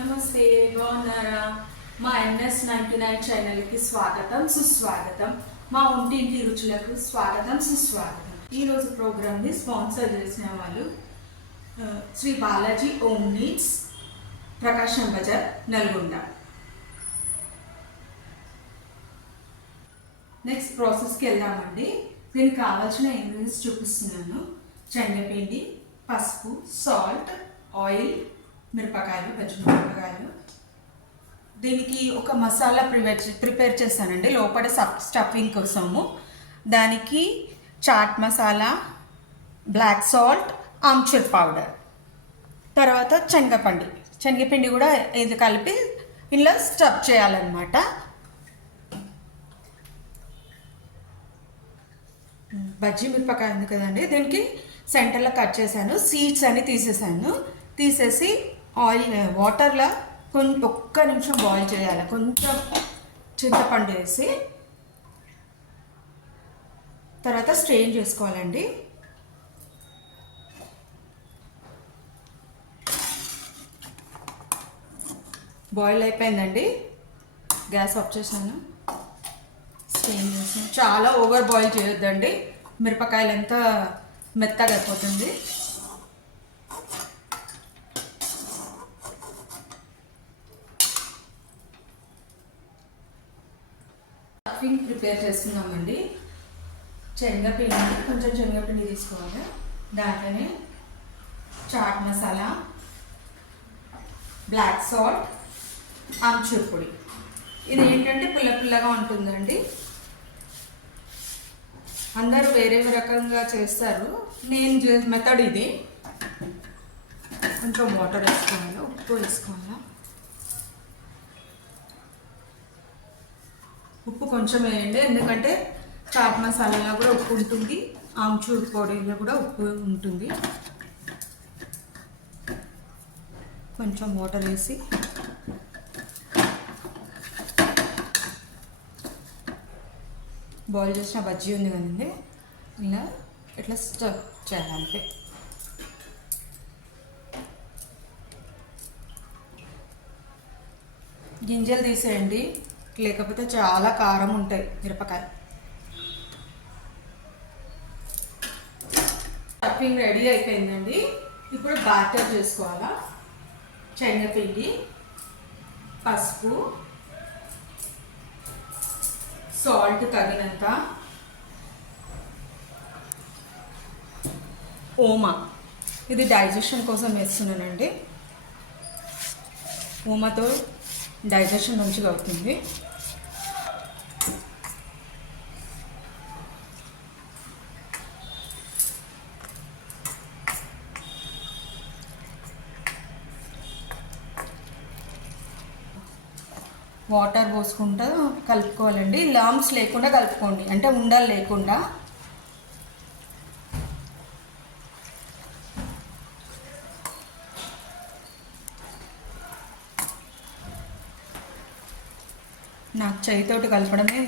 నమస్తే, బాగున్నారా? మా NS99 ఛానల్కి స్వాగతం సుస్వాగతం. మా ఒంటింటి రుచులకు స్వాగతం సుస్వాగతం. ఈరోజు ప్రోగ్రామ్ని స్పాన్సర్ చేసిన వాళ్ళు శ్రీ బాలాజీ ఓమ్ నీడ్స్, ప్రకాశం బజార్, నల్గొండ. నెక్స్ట్ ప్రాసెస్కి వెళ్దామండి. దీనికి కావాల్సిన ఇంగ్రీడియంట్స్ చూపిస్తున్నాను. శనగపిండి, పసుపు, సాల్ట్, ఆయిల్, మిరపకాయలు, పచ్చిమిరపకాయలు. దీనికి ఒక మసాలా ప్రిపేర్ చేస్తానండి లోపల స్టఫింగ్ కోసము. దానికి chaat masala, black salt, amchur powder, తర్వాత శనగపిండి కూడా ఇది కలిపి ఇలా స్టఫ్ చేయాలన్నమాట. బజ్జీ మిరపకాయ ఉంది కదండి, దీనికి సెంటర్లో కట్ చేశాను. సీడ్స్ అన్ని తీసేసి వాటర్లో ఒక్క నిమిషం బాయిల్ చేయాలి. కొంచెం చింతపండు వేసి తర్వాత స్ట్రెయిన్ చేసుకోవాలండి. బాయిల్ అయిపోయిందండి, గ్యాస్ ఆఫ్ చేశాను. స్ట్రెయిన్ చేసాను. చాలా ఓవర్ బాయిల్ చేయొద్దండి, మిరపకాయలు అంతా మెత్తగా అయిపోతుంది. స్టఫింగ్ ప్రిపేర్ చేసుకున్నామండి. కొంచెం శనగపిండి తీసుకోవాలి. దాంట్లోనే చాట్ మసాలా, బ్లాక్ సాల్ట్, ఆమ్చూర్ పొడి. ఇది ఏంటంటే పుల్లగా ఉంటుందండి. అందరూ వేరే రకంగా చేస్తారు, నేను మెథడ్ ఇది. కొంచెం వాటర్ వేసుకోవాలి, ఉప్పు వేసుకోవాలి. ఉప్పు కొంచెం వేయండి, ఎందుకంటే చాట్ మసాలాలో కూడా ఉప్పు ఉంటుంది, ఆమ్చూర్ పొడిలో కూడా ఉప్పు ఉంటుంది. కొంచెం వాటర్ వేసి బాయిల్ చేసిన బజ్జీ ఉంది కదండి, ఇలా ఇట్లా స్టఫ్ చేయాలంటే. గింజలు తీసేయండి, లేకపోతే చాలా కారం ఉంటాయి మిరపకాయ. స్టఫింగ్ రెడీ అయిపోయిందండి. ఇప్పుడు బ్యాటర్ చేసుకోవాలా. శనగపిండి, పసుపు, సాల్ట్ తగినంత, ఓమా, ఇది డైజెషన్ కోసం వేస్తున్నానండి. ఓమాతో డైజెషన్ మంచిగా అవుతుంది. వాటర్ పోసుకుంటూ కలుపుకోవాలండి. లామ్స్ లేకుండా కలుపుకోండి, అంటే ఉండలు లేకుండా. నాకు చేయితోటి కలపడమే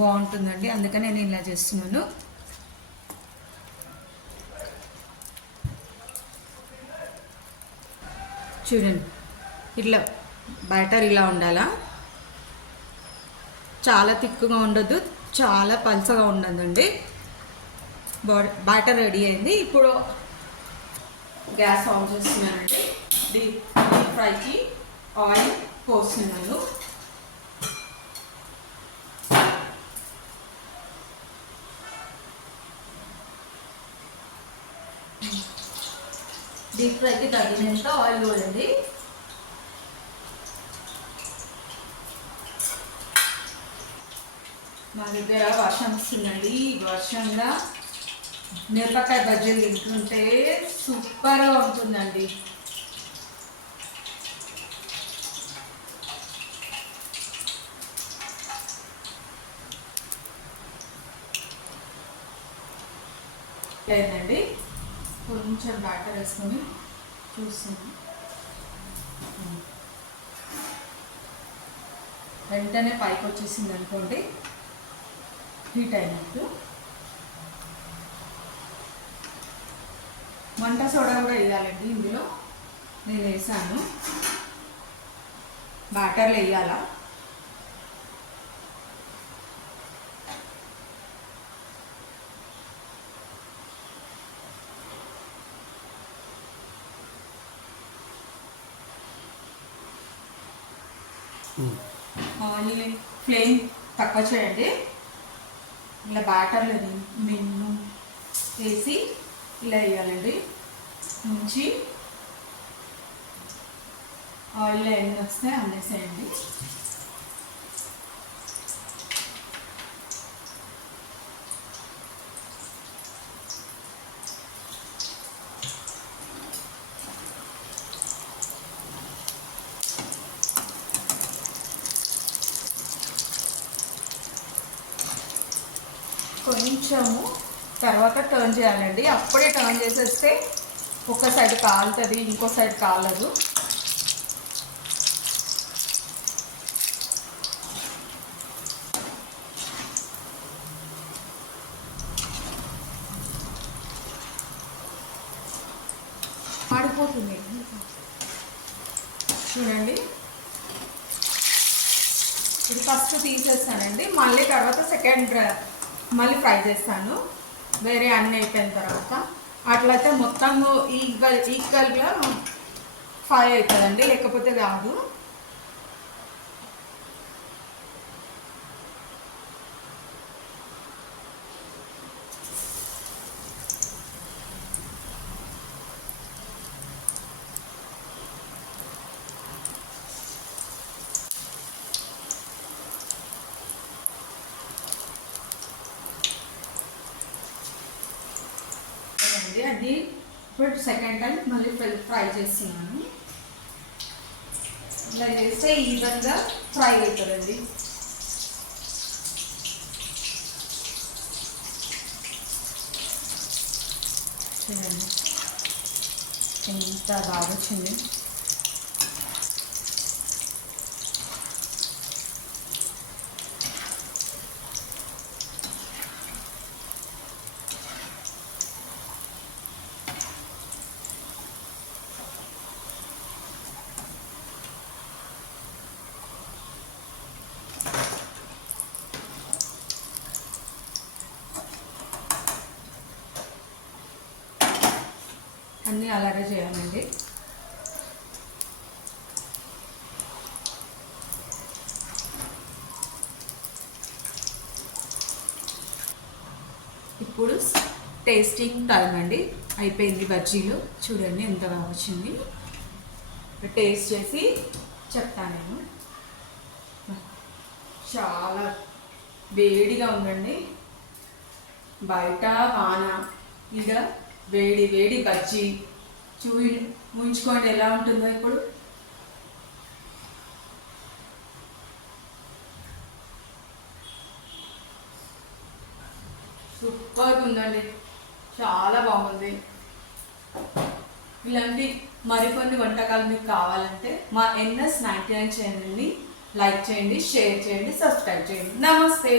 బాగుంటుందండి, అందుకని నేను ఇలా చేస్తున్నాను. చూడండి, ఇట్లా బ్యాటర్ ఇలా ఉండాలా. చాలా తిక్కుగా ఉండదు, చాలా పల్చగా ఉండదండి. బ్యాటర్ రెడీ అయింది. ఇప్పుడు గ్యాస్ ఆన్ చేస్తున్నానండి. డీప్ ఫ్రైకి ఆయిల్ పోస్తున్నాను. డీప్ ఫ్రైకి తగినంత ఆయిల్ పోయండి. మా దగ్గర వర్షం వస్తుందండి. వర్షంగా మిరపకాయ బజ్జీలు తింటుంటే సూపర్గా ఉంటుందండి. లేదండి, కొంచెం బ్యాటర్ వేసుకొని చూస్తున్నాను. వెంటనే పైకి వచ్చేసింది అనుకోండి, హీట్ అయినట్టు. వంట సోడా కూడా వేయాలండి ఇందులో, నేను వేసాను. బ్యాటర్లో వేయాలా. ఆయిల్ ఫ్లేమ్ తక్కువ చేయండి. ఇలా బ్యాటర్లో మిన్ను వేసి ఇలా వేయాలండి. ఉంచి ఆయిల్లో ఎన్ని వస్తే అందేసేయండి. కొంచెము తర్వాత టర్న్ చేయాలండి. అప్పుడే టర్న్ చేసేస్తే ఒక సైడ్ కాలుతుంది, ఇంకో సైడ్ కాలదు. మాడిపోతుంది చూడండి. ఇది ఫస్ట్ తీసేస్తానండి, మళ్ళీ తర్వాత సెకండ్ మళ్ళీ ఫ్రై చేస్తాను వేరే అన్నీ అయిపోయిన తర్వాత. అట్లయితే మొత్తము ఈక్వల్గా ఫ్రై అవుతుందండి, లేకపోతే కాదు. అది ఇప్పుడు సెకండ్ టైం మళ్ళీ ఫ్రై చేస్తున్నాను. ఇలా చేస్తే ఈవెన్గా ఫ్రై అవుతుందండి. చూడండి ఎంత బాగా వచ్చింది. అన్నీ అలాగే చేయాలండి. ఇప్పుడు టేస్టింగ్ టైం అండి. అయిపోయింది బజ్జీలు. చూడండి ఎంత బాగా వచ్చింది. టేస్ట్ చేసి చెప్తాను నేను. చాలా వేడిగా ఉందండి. బయట వాన, ఇడ వేడి వేడి బజ్జీ ఊహించుకోండి ఎలా ఉంటుందో ఇప్పుడు. సూపర్గా ఉందండి, చాలా బాగుంది. ఇలాంటి మరికొన్ని వంటకాలు మీకు కావాలంటే మా NS99 ఛానల్ని లైక్ చేయండి, షేర్ చేయండి, సబ్స్క్రైబ్ చేయండి. నమస్తే.